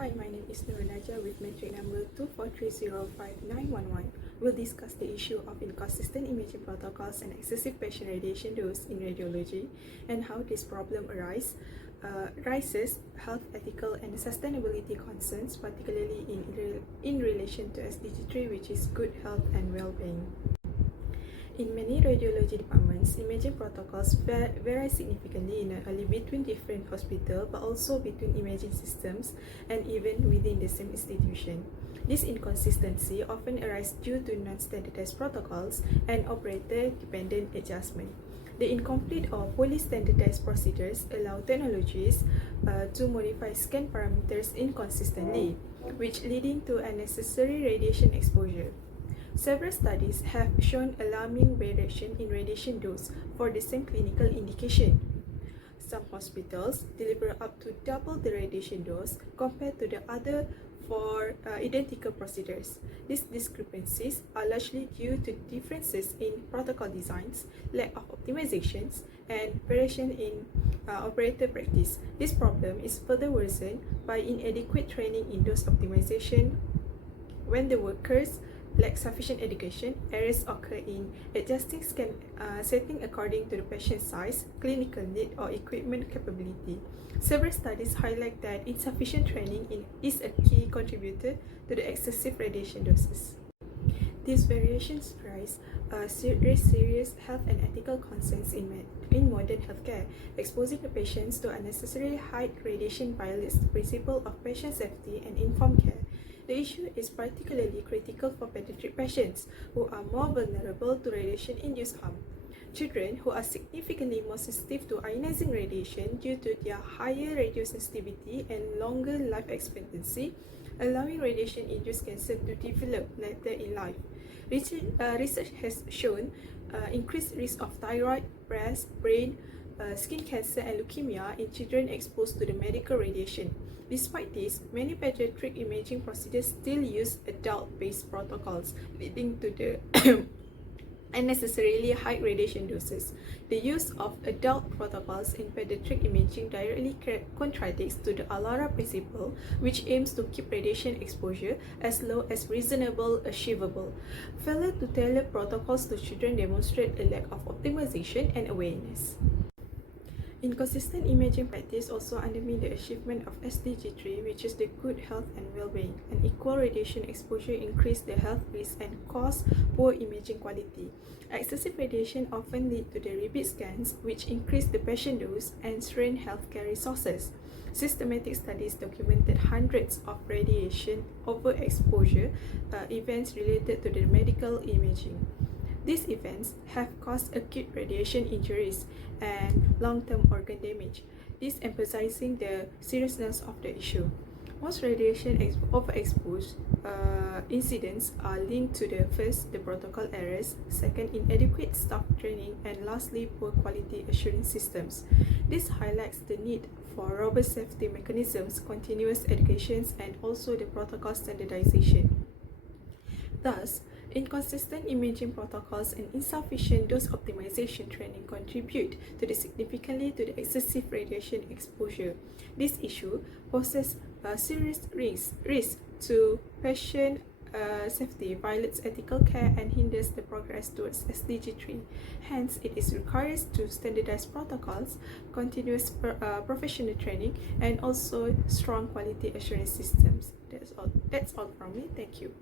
Hi, my name is Naja with metric number 243059111. We'll discuss the issue of inconsistent imaging protocols and excessive patient radiation dose in radiology and how this problem raises health, ethical, and sustainability concerns, particularly in relation to SDG3, which is good health and well-being. In many radiology departments, imaging protocols vary significantly not only between different hospitals but also between imaging systems and even within the same institution. This inconsistency often arises due to non-standardized protocols and operator-dependent adjustment. The incomplete or poorly standardized procedures allow technologies to modify scan parameters inconsistently, which leading to unnecessary radiation exposure. Several studies have shown alarming variation in radiation dose for the same clinical indication. Some hospitals deliver up to double the radiation dose compared to the other for identical procedures. These discrepancies are largely due to differences in protocol designs, lack of optimizations, and variation in operator practice. This problem is further worsened by inadequate training in dose optimization. When the workers lack sufficient education, errors occur in adjusting scan setting according to the patient size, clinical need, or equipment capability. Several studies highlight that insufficient training is a key contributor to the excessive radiation doses. These variations raise serious health and ethical concerns in modern healthcare. Exposing the patients to unnecessary high radiation violates the principle of patient safety and informed care. The issue is particularly critical for pediatric patients who are more vulnerable to radiation-induced harm. Children who are significantly more sensitive to ionizing radiation due to their higher radiosensitivity and longer life expectancy, allowing radiation-induced cancer to develop later in life. Research has shown increased risk of thyroid, breast, brain, skin cancer, and leukemia in children exposed to the medical radiation. Despite this, many pediatric imaging procedures still use adult-based protocols, leading to the unnecessarily high radiation doses. The use of adult protocols in pediatric imaging directly contradicts to the ALARA principle, which aims to keep radiation exposure as low as reasonable achievable. Failure to tailor protocols to children demonstrate a lack of optimization and awareness. Inconsistent imaging practice also undermine the achievement of SDG3, which is the good health and well-being. Unequal radiation exposure increase the health risk and cause poor imaging quality. Excessive radiation often lead to the repeat scans, which increase the patient dose and strain healthcare resources. Systematic studies documented hundreds of radiation overexposure events related to the medical imaging. These events have caused acute radiation injuries and long-term organ damage, this emphasizing the seriousness of the issue. Most radiation overexposed incidents are linked to the first, the protocol errors, second, inadequate staff training, and lastly, poor quality assurance systems. This highlights the need for robust safety mechanisms, continuous education, and also the protocol standardization. Thus, inconsistent imaging protocols and insufficient dose optimization training contribute significantly to the excessive radiation exposure. This issue poses a serious risk to patient safety, violates ethical care, and hinders the progress towards SDG3. Hence, it is required to standardize protocols, continuous professional training, and also strong quality assurance systems. That's all from me. Thank you.